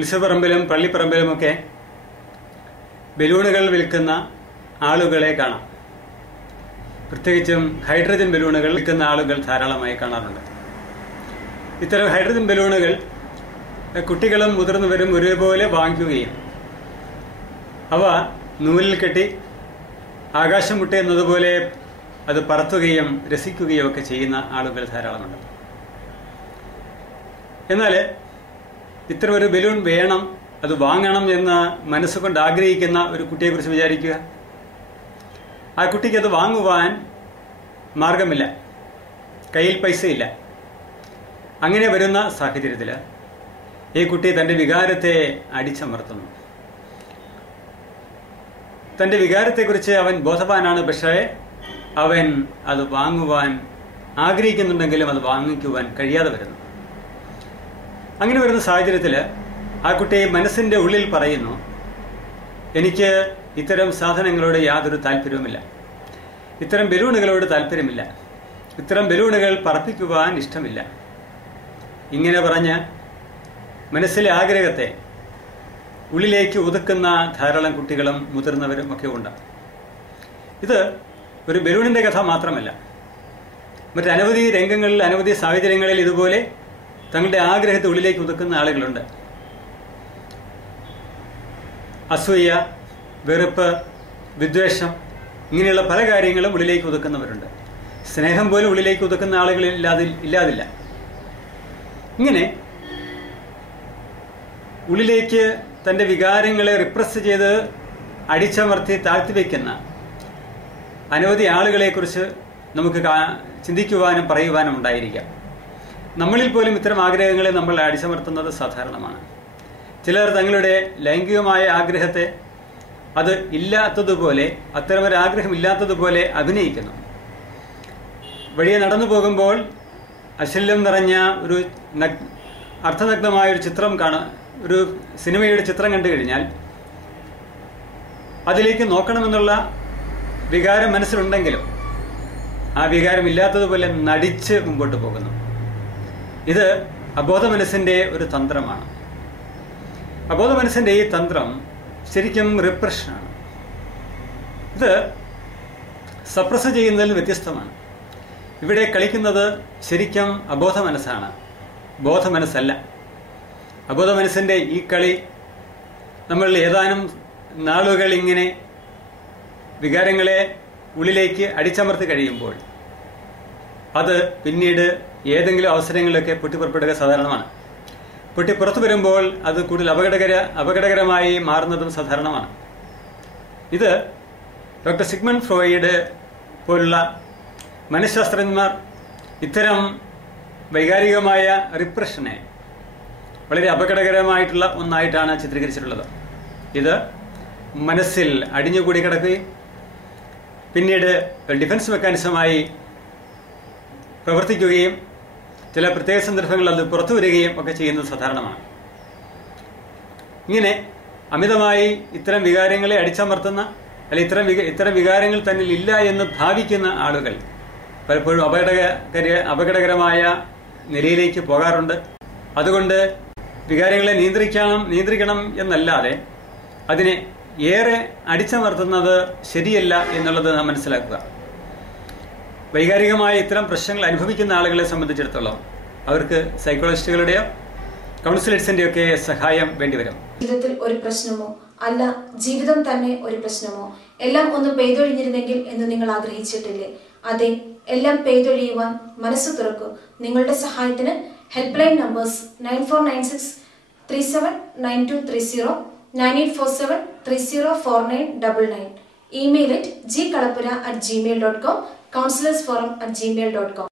ഉത്സവപ്പറമ്പിലും പള്ളിപ്പറമ്പിലുമൊക്കെ ബലൂണുകൾ വിൽക്കുന്ന ആളുകളെ കാണാം. പ്രത്യേകിച്ചും ഹൈഡ്രജൻ ബലൂണുകൾ വിൽക്കുന്ന ആളുകൾ ധാരാളമായി കാണാറുണ്ട്. ഇത്തരം ഹൈഡ്രജൻ ബലൂണുകൾ കുട്ടികളും മുതിർന്നവരും ഒരേപോലെ വാങ്ങിക്കുകയും അവ നൂലിൽ കെട്ടി ആകാശം മുട്ട എന്നതുപോലെ അത് പറത്തുകയും രസിക്കുകയും ഒക്കെ ചെയ്യുന്ന ആളുകൾ ധാരാളമുണ്ട്. എന്നാൽ ഇത്തരം ഒരു ബലൂൺ വേണം അത് വാങ്ങണം എന്ന് മനസ്സുകൊണ്ട് ആഗ്രഹിക്കുന്ന ഒരു കുട്ടിയെക്കുറിച്ച് വിചാരിക്കുക. ആ കുട്ടിക്ക് അത് വാങ്ങുവാൻ മാർഗമില്ല. കയ്യിൽ പൈസയില്ല. അങ്ങനെ വരുന്ന സാഹചര്യത്തിൽ ഈ കുട്ടി തന്റെ വികാരത്തെ അടിച്ചമർത്തുന്നു. തന്റെ വികാരത്തെക്കുറിച്ച് അവൻ ബോധവാനാണ് പക്ഷേ അവൻ അത് വാങ്ങുവാൻ ആഗ്രഹിക്കുന്നുണ്ടെങ്കിലും അത് വാങ്ങിക്കുവാൻ കഴിയാതെ വരുന്നു. അങ്ങനെ വരുന്ന സാഹചര്യത്തിൽ ആ കുട്ടി മനസ്സിന്റെ ഉള്ളിൽ പറയുന്നു എനിക്ക് ഇത്തരം സാധനങ്ങളോട് യാതൊരു താല്പര്യവുമില്ല. ഇത്തരം ബലൂണുകളോട് താല്പര്യമില്ല. ഇത്തരം ബലൂണുകൾ പറപ്പിക്കുവാൻ ഇഷ്ടമില്ല. ഇങ്ങനെ പറഞ്ഞ് മനസ്സിലെ ആഗ്രഹത്തെ ഉള്ളിലേക്ക് ഒതുക്കുന്ന ധാരാളം കുട്ടികളും മുതിർന്നവരും ഒക്കെ ഉണ്ട്. ഇത് ഒരു ബലൂണിന്റെ കഥ മാത്രമല്ല. മറ്റനവധി രംഗങ്ങളിൽ അനവധി സാഹചര്യങ്ങളിൽ ഇതുപോലെ തങ്ങളുടെ ആഗ്രഹത്തെ ഉള്ളിലേക്ക് ഒതുക്കുന്ന ആളുകളുണ്ട്. അസൂയ വെറുപ്പ് വിദ്വേഷം ഇങ്ങനെയുള്ള പല കാര്യങ്ങളും ഉള്ളിലേക്ക് ഒതുക്കുന്നവരുണ്ട് സ്നേഹം പോലും ഉള്ളിലേക്ക് ഒതുക്കുന്ന ആളുകൾ ഇല്ലാതി ഇല്ലാതില്ല. ഇങ്ങനെ ഉള്ളിലേക്ക് തന്റെ വികാരങ്ങളെ റിപ്രസ് ചെയ്ത് അടിച്ചമർത്തി താഴ്ത്തിവെക്കുന്ന അനവധി ആളുകളെക്കുറിച്ച് നമുക്ക് ചിന്തിക്കുവാനും പറയുവാനും ഉണ്ടായിരിക്കാം. നമ്മളിൽ പോലും ഇത്തരം ആഗ്രഹങ്ങളെ നമ്മൾ അടിച്ചമർത്തുന്നത് സാധാരണമാണ്. ചിലർ തങ്ങളുടെ ലൈംഗികമായ ആഗ്രഹത്തെ അത് ഇല്ലാത്തതുപോലെ ആഗ്രഹം ഇല്ലാത്തതുപോലെ അഭിനയിക്കുന്നു. വഴിയെ നടന്നു പോകുമ്പോൾ അശല്യം നിറഞ്ഞ ഒരു നഗ്- അർത്ഥനഗ്നമായ ഒരു ചിത്രം കാണ ഒരു സിനിമയുടെ ചിത്രം കണ്ടു കഴിഞ്ഞാൽ അതിലേക്ക് നോക്കണമെന്നുള്ള വികാരം മനസ്സിലുണ്ടെങ്കിലും ആ വികാരം ഇല്ലാത്തതുപോലെ നടിച്ച് മുമ്പോട്ട് പോകുന്നു. ഇത് അബോധ മനസ്സിന്റെ ഒരു തന്ത്രമാണ്. അബോധ മനസ്സിന്റെ ഈ തന്ത്രം ശരിക്കും റിപ്രഷനാണ് ഇത് സപ്രസ് ചെയ്യുന്നതിൽ വ്യത്യസ്തമാണ്. ഇവിടെ കളിക്കുന്നത് ശരിക്കും അബോധ മനസ്സാണ് ബോധ മനസ്സല്ല അബോധ മനസ്സിന്റെ ഈ കളി നമ്മൾ ഏതാനും നാളുകൾ ഇങ്ങനെ വികാരങ്ങളെ ഉള്ളിലേക്ക് അടിച്ചമർത്തി കഴിയുമ്പോൾ അത് പിന്നീട് ഏതെങ്കിലും അവസരങ്ങളിലൊക്കെ പൊട്ടിപ്പുറപ്പെടുക സാധാരണമാണ്. പൊട്ടി പുറത്തു വരുമ്പോൾ അത് കൂടുതൽ അപകടകര അപകടകരമായി മാറുന്നതും സാധാരണമാണ്. ഇത് ഡോക്ടർ സിഗ്മൻ ഫ്രോയിഡ് പോലുള്ള മനഃശാസ്ത്രജ്ഞന്മാർ ഇത്തരം വൈകാരികമായ റിപ്രഷനെ വളരെ അപകടകരമായിട്ടുള്ള ഒന്നായിട്ടാണ് ചിത്രീകരിച്ചിട്ടുള്ളത്. ഇത് മനസ്സിൽ അടിഞ്ഞുകൂടി കിടക്കുകയും പിന്നീട് ഡിഫൻസ് മെക്കാനിസമായി പ്രവർത്തിക്കുകയും ചില പ്രത്യേക സന്ദർഭങ്ങളിൽ അത് പുറത്തു വരികയും ഒക്കെ ചെയ്യുന്നത് സാധാരണമാണ്. ഇങ്ങനെ അമിതമായി ഇത്തരം വികാരങ്ങളെ അടിച്ചമർത്തുന്ന അല്ലെങ്കിൽ ഇത്തരം വിക- ഇത്തരം വികാരങ്ങൾ തന്നിൽ ഇല്ല എന്ന് ഭാവിക്കുന്ന ആളുകൾ പലപ്പോഴും അപകടകര അപകടകരമായ നിലയിലേക്ക് പോകാറുണ്ട്. അതുകൊണ്ട് വികാരങ്ങളെ നിയന്ത്രിക്കണം നിയന്ത്രിക്കണം എന്നല്ലാതെ അതിനെ ഏറെ അടിച്ചമർത്തുന്നത് ശരിയല്ല എന്നുള്ളത് നാം മനസ്സിലാക്കുക. വൈകാരികമായ ഇത്തരം പ്രശ്നങ്ങൾ അനുഭവിക്കുന്ന ആളുകളെ സംബന്ധിച്ചിടത്തോളം അവർക്ക് സൈക്കോളജിസ്റ്റുകളുടെയോ കൗൺസിലേഴ്സിന്റെയോ ഒക്കെ സഹായം വേണ്ടിവരും. ജീവിതത്തിൽ ഒരു പ്രശ്നമോ അല്ല ജീവിതം തന്നെ ഒരു പ്രശ്നമോ എല്ലാം ഒന്ന് പെയ്തൊഴിഞ്ഞിരുന്നെങ്കിൽ എന്ന് നിങ്ങൾ ആഗ്രഹിച്ചിട്ടില്ലേ? അതെ എല്ലാം പെയ്തൊഴിയുവാൻ മനസ്സ് തുറക്കൂ. നിങ്ങളുടെ സഹായത്തിന് helpline numbers nine four nine six three seven nine two three zero nine eight four seven three zero four nine double nine. Email at G Kalappura at Gmail dot com counsellors